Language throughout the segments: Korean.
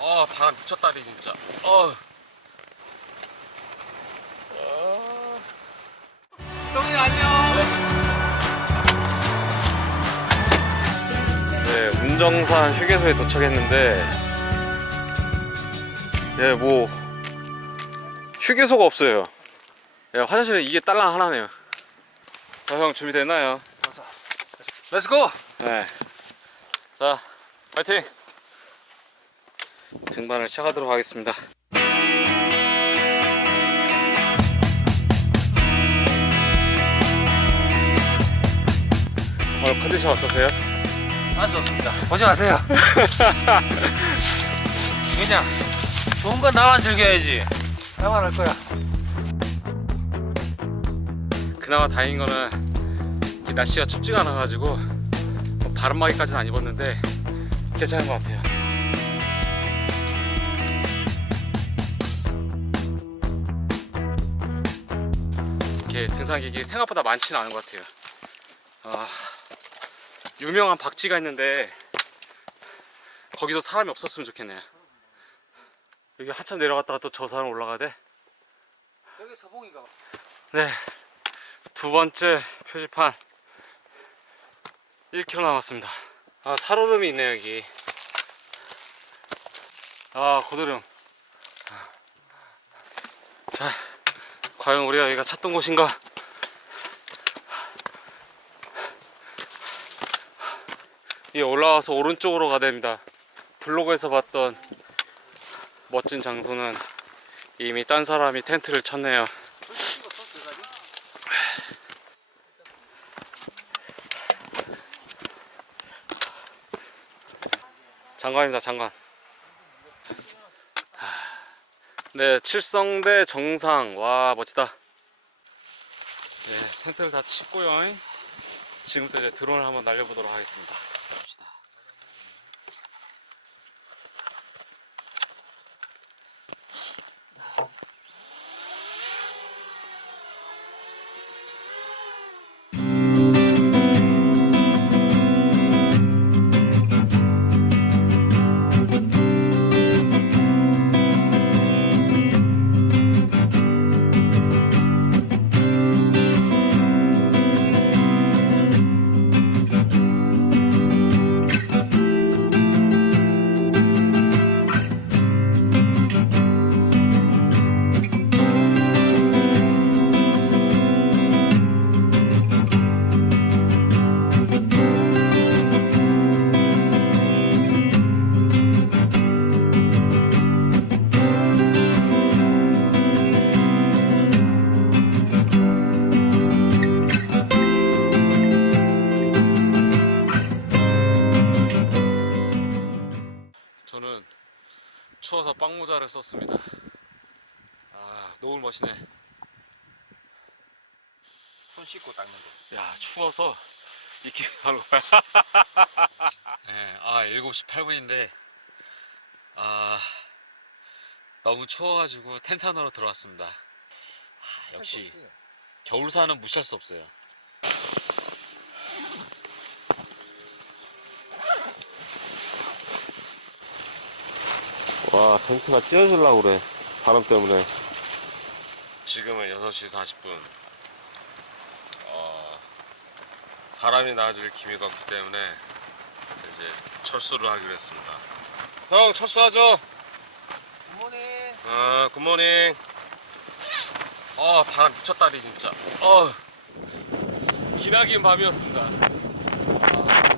아 바람 미쳤다리 진짜. 어. 동이 안녕. 네, 운정산 휴게소에 도착했는데, 네, 뭐 휴게소가 없어요. 야, 화장실에 이게 딸랑 하나네요. 자, 형 준비됐나요? 렛츠고. 네. 자, 파이팅! 등반을 시작하도록 하겠습니다. 오늘 컨디션 어떠세요? 아주 좋습니다. 보지 마세요. 그냥 좋은 건 나만 즐겨야지. 나만 할 거야. 그나마 다행인 거는 이 날씨가 춥지가 않아가지고 뭐 바람막이까지는 안 입었는데 괜찮은 것 같아요. 이렇게 등산객이 생각보다 많지는 않은 것 같아요. 아, 유명한 박쥐가 있는데 거기도 사람이 없었으면 좋겠네요. 여기 한참 내려갔다가 또 저 산을 올라가야 돼. 저기 서봉이가. 네. 두 번째 표지판 1km 남았습니다. 아, 살얼음이 있네, 여기. 아, 고드름. 자, 과연 우리가 여기가 찾던 곳인가? 이 올라와서 오른쪽으로 가야 됩니다. 블로그에서 봤던 멋진 장소는 이미 딴 사람이 텐트를 쳤네요. 장관입니다, 장관. 하, 네, 칠성대 정상. 와, 멋지다. 네, 텐트를 다 쳤고요. 지금부터 이제 드론을 한번 날려보도록 하겠습니다. 모자를 썼습니다. 아, 노을 멋이네. 손 씻고 닦는 거. 야, 추워서 이렇게 하는 거야. 네, 아, 7시 8분인데, 아, 너무 추워가지고 텐트 안으로 들어왔습니다. 아, 역시 겨울 사는 무시할 수 없어요. 와 텐트가 찢어질라고 그래 바람 때문에 지금은 6시 40분. 어, 바람이 나질 기미가 없기 때문에 이제 철수를 하기로 했습니다. 형, 철수하죠? 부모님. 아, 굿모닝. 아, 바람 미쳤다리 진짜. 어, 기나긴 밤이었습니다. 아.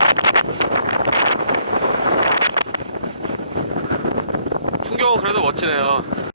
풍경은 그래도 멋지네요.